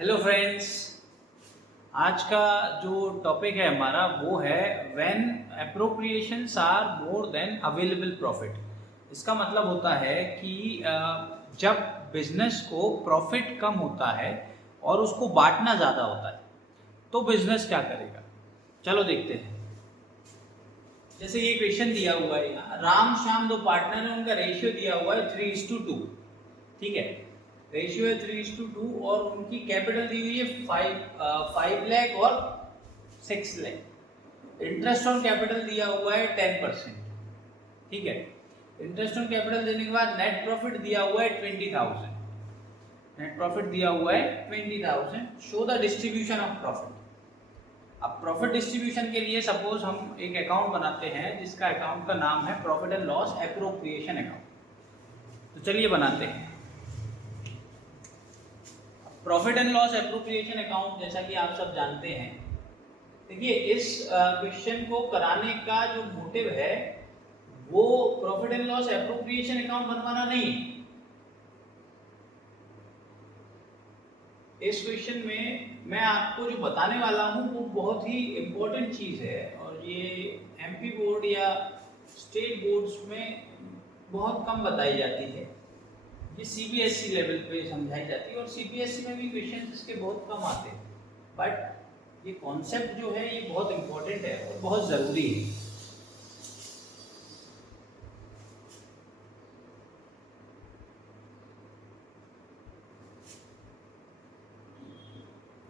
Hello friends, आज का जो टॉपिक है हमारा वो है when appropriations are more than available profit. इसका मतलब होता है कि जब बिजनेस को प्रॉफिट कम होता है और उसको बांटना ज़्यादा होता है तो बिजनेस क्या करेगा। चलो देखते हैं। जैसे ये क्वेश्चन दिया हुआ है यहाँ, राम श्याम दो पार्टनर है, उनका रेशियो दिया हुआ है 3:2। ठीक है, रेशियो है 3:2 और उनकी कैपिटल दी हुई है 5 लाख और 6 लाख। इंटरेस्ट ऑन कैपिटल दिया हुआ है 10%। ठीक है, इंटरेस्ट ऑन कैपिटल देने के बाद नेट प्रॉफिट दिया हुआ है 20,000। नेट प्रॉफिट दिया हुआ है 20,000। Show the distribution of profit. अब प्रॉफिट डिस्ट्रीब्यूशन के लिए सपोज हम एक अकाउंट बनाते हैं जिसका अकाउंट का नाम है profit and loss appropriation account. तो चलिए बनाते हैं profit and loss appropriation account. जैसा कि आप सब जानते हैं, देखिए इस क्वेश्चन को कराने का जो मोटिव है वो profit and loss appropriation account बनवाना नहीं है। इस क्वेश्चन में मैं आपको जो बताने वाला हूँ वो बहुत ही इम्पोर्टेंट चीज़ है और ये एमपी बोर्ड या स्टेट बोर्ड्स में बहुत कम बताई जाती है। ये सीबीएसई लेवल पे समझाई जाती है और सीबीएसई में भी क्वेश्चन इसके बहुत कम आते हैं, बट ये कॉन्सेप्ट जो है ये बहुत इम्पोर्टेंट है और बहुत ज़रूरी है।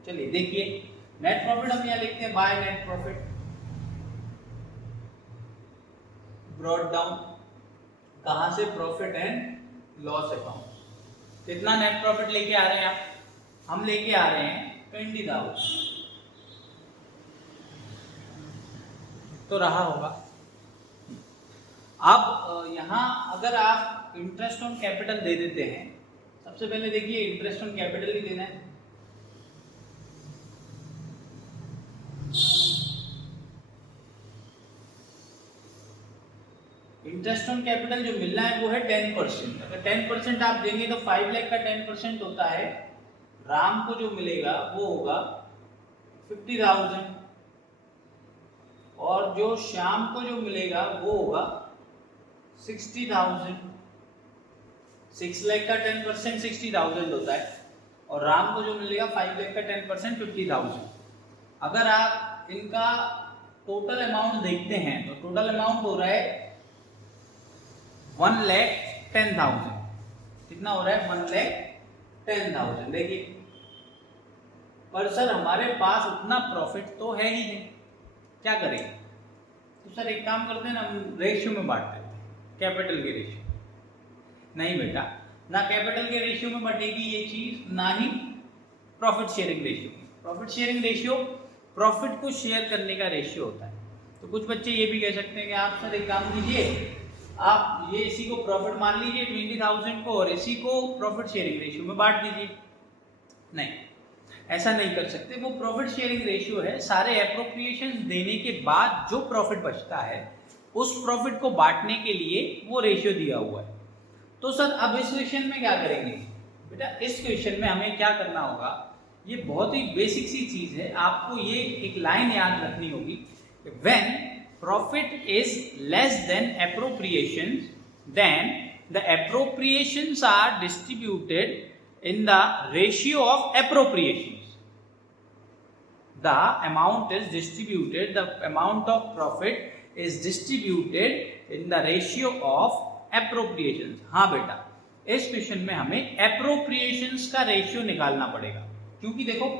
चलिए देखिए, नेट प्रॉफिट हम यहाँ लिखते हैं by net profit brought down. कहाँ से? Profit and loss account. कितना नेट प्रॉफिट लेके आ रहे हैं आप? हम लेके आ रहे हैं 20,000। तो रहा होगा। अब यहाँ अगर आप इंटरेस्ट ऑन कैपिटल दे देते हैं, सबसे पहले देखिए इंटरेस्ट ऑन कैपिटल ही देना है। इंटरेस्ट ऑन कैपिटल जो मिलना है वो है 10%। अगर 10% आप देंगे तो 5 लाख का 10% होता है। राम को जो मिलेगा वो होगा 50,000 और जो श्याम को जो मिलेगा वो होगा 60,000। 6 लाख का 10% 60,000 होता है और राम को जो मिलेगा 5 लाख का 10% 50,000। अगर आप इनका टोटल अमाउंट देखते हैं तो टोटल अमाउंट हो रहा है 1,10,000। कितना हो रहा है? 1,10,000। देखिए, पर सर हमारे पास उतना प्रॉफिट तो है ही नहीं, क्या करें? तो सर एक काम करते हैं ना, हम रेशियो में बांट देते हैं, कैपिटल के रेशियो। नहीं बेटा, ना कैपिटल के रेशियो में बटेगी ये चीज, ना ही profit sharing ratio. Profit sharing ratio profit को शेयर करने का रेशियो होता है। तो कुछ बच्चे ये भी कह सकते हैं कि आप सर एक काम कीजिए, आप ये इसी को प्रॉफिट मान लीजिए 20,000 को और इसी को प्रॉफिट शेयरिंग रेशियो में बांट दीजिए। नहीं, ऐसा नहीं कर सकते। वो प्रॉफिट शेयरिंग रेशियो है, सारे एप्रोप्रिएशन देने के बाद जो प्रॉफिट बचता है उस प्रॉफिट को बांटने के लिए वो रेशियो दिया हुआ है। तो सर अब इस क्वेश्चन में क्या करेंगे बेटा? इस क्वेश्चन में हमें क्या करना होगा, ये बहुत ही बेसिक सी चीज है। आपको ये एक लाइन याद रखनी होगी, when profit is less than appropriations, then the appropriations are distributed in the ratio of appropriations. The amount is distributed, the amount of profit is distributed in the ratio of appropriations. हाँ बेटा, इस question में हमें appropriations का ratio निकालना पड़ेगा, क्योंकि देखो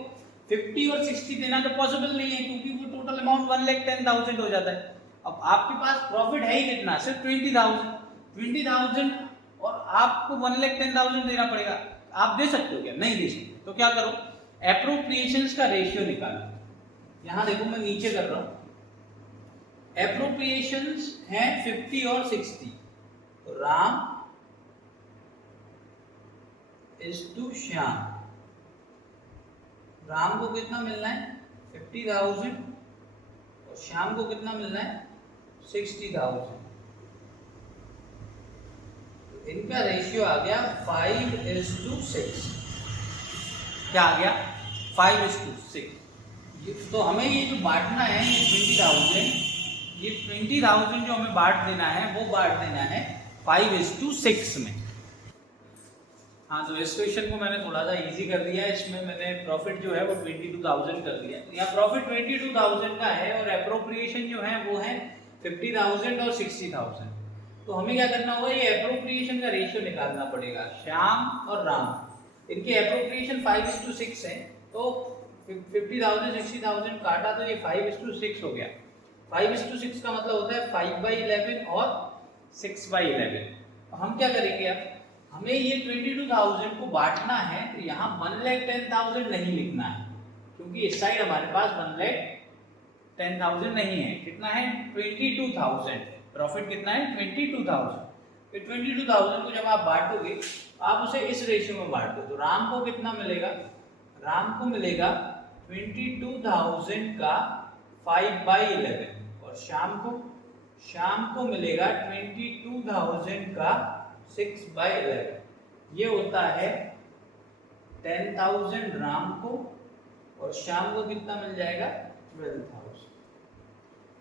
50 और 60 देना तो पॉसिबल नहीं है, क्योंकि वो टोटल अमाउंट 1,10,000 हो जाता है। अब आपके पास प्रॉफिट है ही कितना? सिर्फ 20,000 और आपको 1,10,000 देना पड़ेगा। आप दे सकते हो क्या? नहीं दे सकते। तो क्या करो, एप्रोप्रिएशंस का रेशियो निकालो। यहां देखो मैं नीचे कर रहा हूं, एप्रोप्रिएशंस हैं 50 और 60। तो राम इज टू श्याम। राम को कितना मिलना है? 50,000 और श्याम को कितना मिलना है? 60,000। इनका रेशियो आ गया 5:6। क्या आ गया? 5:6। तो हमें ये जो बांटना है ये 20,000, ये 20,000 जो हमें बांट देना है वो बांट देना है 5:6 में। हाँ, तो इस क्वेश्चन को मैंने थोड़ा सा इजी कर दिया है। इसमें मैंने प्रॉफिट जो है वो 22,000 कर दिया। यहाँ प्रॉफिट 22,000 का है और एप्रोप्रिएशन जो है वो है 50,000 और 60,000। तो हमें क्या करना होगा, ये एप्रोप्रिएशन का रेशियो निकालना पड़ेगा। श्याम और राम, इनके एप्रोप्रिएशन 5:6 है, तो 50,000 60,000 काटा तो ये 5:6 हो गया। 5:6 का मतलब होता है 5/11 और 6/11। हम क्या करेंगे, अब हमें ये 22,000 को बांटना है, तो यहाँ 1,10,000 नहीं लिखना है, क्योंकि इस साइड हमारे पास 1,10,000 नहीं है। कितना है, 22,000। प्रॉफिट कितना है, 22,000। फिर 22,000 को जब आप बांटोगे, आप उसे इस रेशियो में बांट दो, तो राम को कितना मिलेगा, राम को मिलेगा 22,000 का 5/11 और श्याम को मिलेगा 22,000 का 6/11। ये होता है 10,000 राम को और श्याम को कितना मिल जाएगा, 12,000।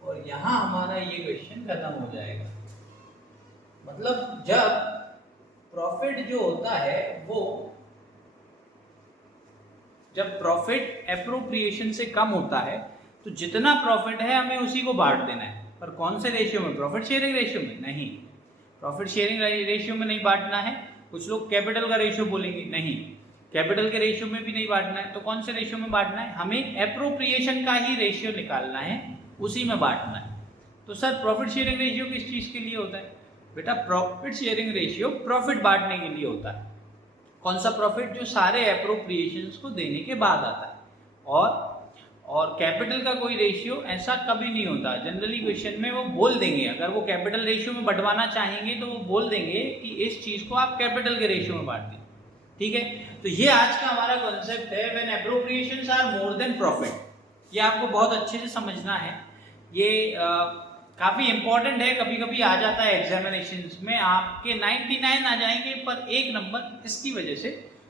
और यहाँ हमारा ये क्वेश्चन खत्म हो जाएगा। मतलब जब प्रॉफिट जो होता है वो, जब प्रॉफिट एप्रोप्रिएशन से कम होता है तो जितना प्रॉफिट है हमें उसी को बांट देना है। पर कौन से रेशियो में, प्रॉफिट शेयरिंग रेशियो में नहीं, प्रॉफिट शेयरिंग रेशियो में नहीं बांटना है। कुछ लोग कैपिटल का रेशियो बोलेंगे, नहीं, कैपिटल के रेशियो में भी नहीं बांटना है। तो कौन से रेशियो में बांटना है, हमें एप्रोप्रिएशन का ही रेशियो निकालना है, उसी में बांटना है। तो सर प्रॉफिट शेयरिंग रेशियो किस चीज के लिए होता है, बेटा प्रॉफिट शेयरिंग रेशियो प्रॉफिट बांटने के लिए होता है। कौन सा प्रॉफिट, जो सारे एप्रोप्रिएशंस को देने के बाद आता है। और कैपिटल का कोई रेशियो ऐसा कभी नहीं होता। जनरली क्वेश्चन में वो बोल देंगे, अगर वो कैपिटल रेशियो में बंटवाना चाहेंगे तो वो बोल देंगे कि इस चीज को आप कैपिटल के रेशियो में बांट दें। ठीक है, तो ये आज का हमारा कॉन्सेप्ट है, when appropriations are more than profit. ये आपको बहुत अच्छे से समझना है। ये काफी इंपॉर्टेंट है, कभी कभी आ जाता है एग्जामिनेशंस में, आपके 99 आ जाएंगे पर एक नंबर इसकी वजह से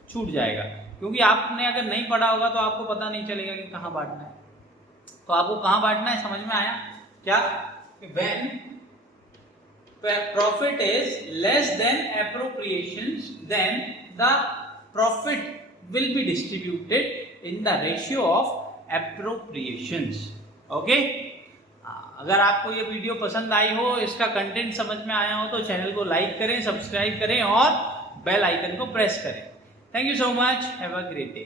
छूट जाएगा, क्योंकि आपने अगर नहीं पढ़ा होगा तो आपको पता नहीं चलेगा कि कहाँ बांटना है। तो आपको कहाँ बांटना है, समझ में आया क्या, when profit is less than appropriations then the profit will be distributed in the ratio of appropriations. Okay, अगर आपको ये वीडियो पसंद आई हो, इसका कंटेंट समझ में आया हो, तो चैनल को लाइक करें, सब्सक्राइब करें और बेल आइकन को प्रेस करें। Thank you so much. Have a great day.